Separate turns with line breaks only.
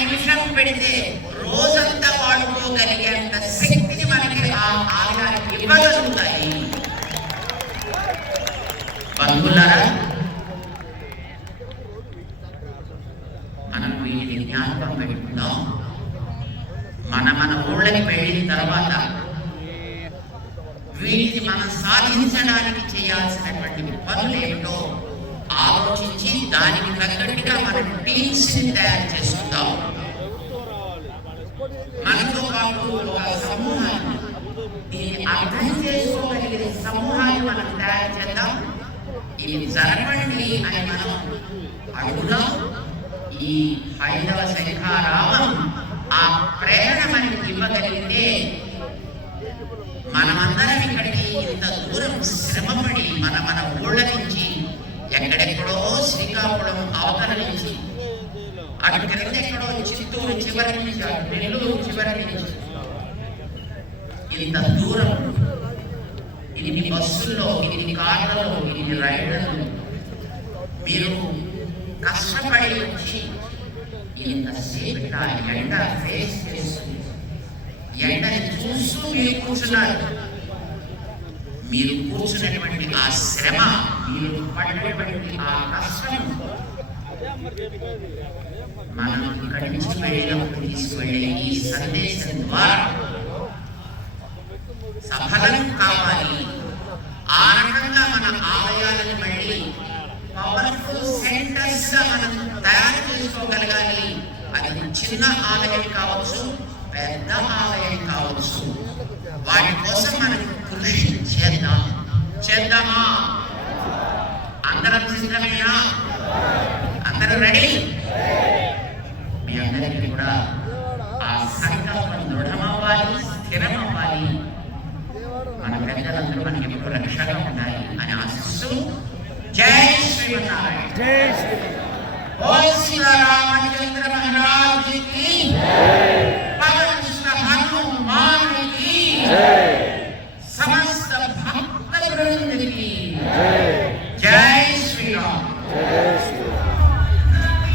నిమిషం పెడితే రోజంతా వాడుకోగలిగేంత శక్తిని మనకి ఆ ఆలయాలు ఇవ్వగలుగుతాయి. బంధువులారా మనం వీటిని జ్ఞాపకం పెట్టుకుందాం. మన మన ఊళ్ళని వెళ్ళిన తర్వాత వీటిని మనం సాధించడానికి చేయాల్సినటువంటి పనులు ఏమిటో ఆలోచించి దానికి తగ్గట్టుగా మనం టీమ్స్ తయారు చేసుకుందాం. మనతో పాటు ఒక సమూహాన్ని దీన్ని అర్థం చేసుకోగలిగిన సమూహాన్ని మనం తయారు చేద్దాం. ఇది జరగండి అని మనం అడుగుదాం. ఈ హైందవ శంఖారావం ఆ ప్రేరణ మనకి ఇవ్వగలిగితే మనమందరం ఎక్కడెక్కడో శ్రీకాకుళం అవతల నుంచి అటు క్రింద ఎక్కడో చిత్తూరు చివరి నుంచి నెల్లూరు చివరి నుంచి ఇంత దూరం. ఇన్ని బస్సుల్లో ఇన్ని కార్లలో ఇన్ని రైళ్ళలో మీరు కష్టపడి వచ్చి ఇంతసేపు ఇట్లా ఎండ ఫేస్ చేస్తూ ఎండని చూస్తూ మీరు కూర్చున్నారు. మీరు కూర్చున్నటువంటి ఆ శ్రమ మీరు పడినటువంటి ఆ కష్టం మనం ఇక్కడి నుంచి వెళ్ళినప్పుడు తీసుకువెళ్ళే ఈ సందేశం ద్వారా సఫలం కావాలి. ఆ రకంగా మన ఆలయాలను మళ్ళీ పవర్ఫుల్ సెంటర్స్గా మనం తయారు చేసుకోగలగాలి. అది చిన్న ఆలయం కావచ్చు పెద్ద ఆలయం కావచ్చు. వాటి కోసం మనం చేద్దామా? అందరం సిద్ధమేనా అందరూ రెడీ? మీ అందరికీ కూడా ఆ సంకల్పం దృఢమవ్వాలి స్థిరమవ్వాలి. మన పెద్దలందరూ మనకి ఎప్పుడు రక్షగా ఉండాలి అని ఆశిస్తూ జై శ్రీమన్నారాయణ
జై శ్రీ
ఓం